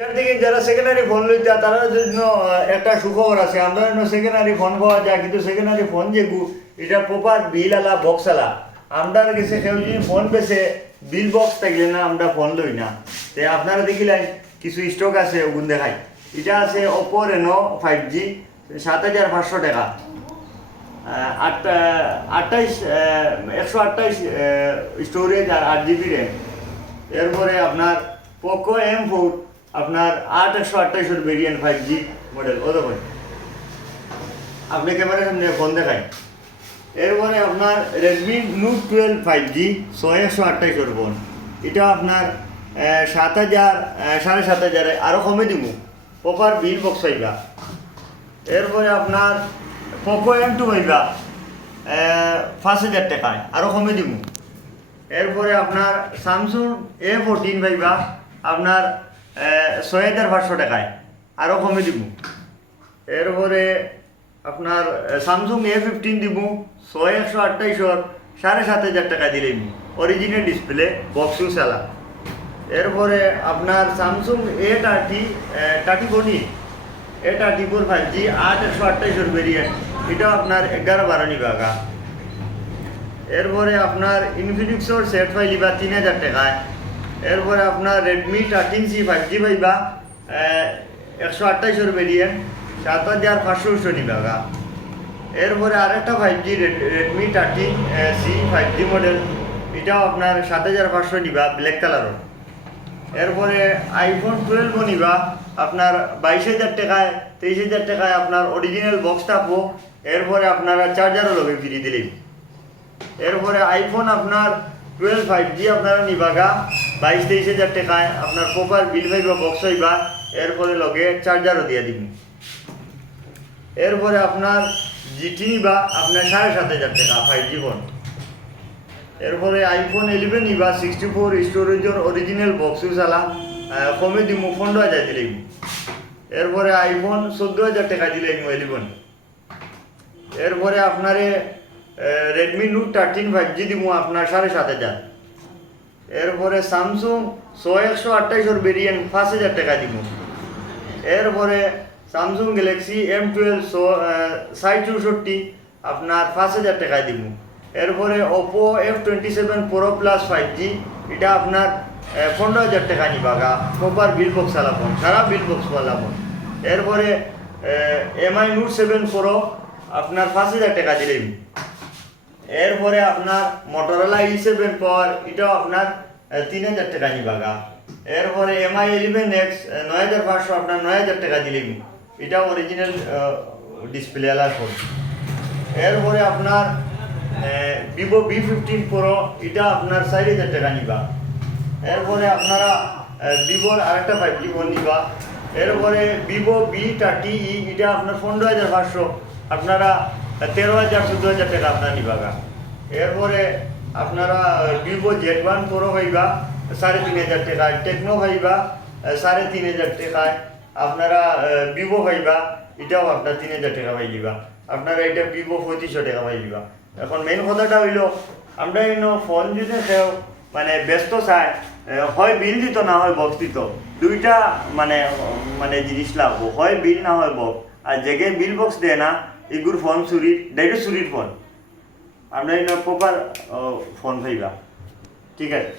এখান থেকে যারা সেকেন্ডারি ফোন লইতে তার জন্য একটা সুখবর আছে। আমরা সেকেন্ডারি ফোন পাওয়া যায়, কিন্তু সেকেন্ডারি ফোন যেগু এটা প্রপার বিল আলা বক্স আলা। আমরা গেছে কেউ যদি ফোন পেছে বিল বক্স থাকলে না আমরা ফোন লই না। তো আপনারা দেখিলেন কিছু স্টক আছে ওগুন দেখাই। এটা আছে ওপো রেনো 5G ৭৫০০ টাকা, 128 স্টোরেজ আর 8 GB র্যাম। এরপরে আপনার পোকো M4 আপনার ৮/১২৮ ভেরিয়েন্ট 5G মডেল। ও দেখুন আপনি ক্যামেরার সামনে ফোন দেখাই। এরপরে আপনার রেডমি নোট 12 5G ৬/১২৮ ফোন। এটা আপনার ৭০০০ ৭৫০০ আরও কমে দিব, প্রপার বিল বক্স হইবা। এরপরে আপনার পোকো M2 হইবা ৫০০০ টাকায়, আরও কমে দিব। এরপরে আপনার স্যামসুং A14 পাইবা আপনার ৬৫০০ টাকায়, আরও কমে দিব। এরপরে আপনার স্যামসুং A15 দিব ৬/১২৮ ৭৫০০ টাকা দিলেই, অরিজিনাল ডিসপ্লে বক্সু চালা। এরপরে আপনার স্যামসুং A34 5G ৮/১২৮ ভেরিয়েন্ট, এটা আপনার ১১-১২ নিবাগা। এরপরে আপনার ইনফিনিক্সর সেট পাইলিবা ৩০০০ টাকায়। এরপরে আপনার রেডমি 13C 5G পাইবা ১২৮ ভেরিয়েন্ট ৭৫০০ নিবাগা। এরপরে আরেকটা 5G Redmi 13C 5G model, এটাও আপনার ৭৫০০ নিবা, ব্ল্যাক কালারও। এরপরে আইফোন 12 নিবা আপনার ২২০০০ টাকায়, ২৩০০০ টাকায় আপনার অরিজিনাল বক্স থাকবো। এরপরে আপনারা চার্জারও লগে ফ্রি দিলেই। এরপরে আইফোন আপনার 12 5G আপনারা নিবাগা ২২-২৩ টাকায়, আপনার প্রপার বিল হইবা বক্স হইবা, এরপরে লগে চার্জারও দিয়ে দিব। এরপরে আপনার GT নিবা আপনার ৭৫০০ টাকা 5G ফোন। এরপরে আইফোন 11 নিবা 64 স্টোরেজের অরিজিনাল বক্সও চালা, কমে দিব ১৫০০০ দিলেই। এরপরে আইফোন ১৪০০০ টাকা দিলেই 11। এরপরে আপনারে রেডমি নোট 13 5G দিব আপনার ৭৫০০০। এরপরে স্যামসুং ৬/১২৮ ভেরিয়েন্ট ৫০০০ টাকা দিব। এরপরে স্যামসুং গ্যালাক্সি M12 ৬৬৪ আপনার ৫০০০ টাকা দিব। এরপরে Oppo F27 Pro Plus 5G, এটা আপনার ১৫০০০ টাকা নিবাগা, প্রপার বিল বক্স আলা ফোন, সারা বিল বক্স ওয়ালা ফোন। এরপরে MI Note 7 Pro আপনার ৫০০০ টাকা দিলেই। এরপরে আপনার মোটরোলা E7 পাওয়ার, এটাও আপনার ৩০০০ টাকা নিবাগা। এরপরে MI 11X ৯৫০০ আপনার ৯০০০ টাকা দিলেই, এটাও অরিজিনাল ডিসপ্লে আলার ফোন। এরপরে আপনার ভিভো V15 Pro, এটা আপনার ৪০০০ টাকা নিবা। এরপরে আপনারা ভিভোর আরেকটা 5G ফোন নিবা। এরপরে ভিভো V30e, এটা আপনার ১৫৫০০, আপনারা ১৩০০০-১৪০০০ টাকা আপনার নিবাগা। এরপরে আপনারা ভিভো Z1 Pro হইবা ৩৫০০০ টাকায়, টেকনো হইবা ৩৫০০০ টাকায়, আপনারা ভিভো হইবা এটাও আপনার ৩০০০ টাকা পাই দিবা। আপনারা এটা ভিভো ৩৫০০ টাকা পাই দিবা। এখন মেন কথাটা হইল, আমরা ফোন যদি কেউ মানে ব্যস্ত চায়, হয় বিল দিত না হয় বক্স দিত, দুইটা মানে জিনিস লাগবো, হয় বিল না হয় বক্স। আর যেগে বিল বক্স দেয় না এগুর ফোন চুরির, ডাইরেক্ট চুরির ফোন। আমরা প্রপার ফোন পাইবা, ঠিক আছে।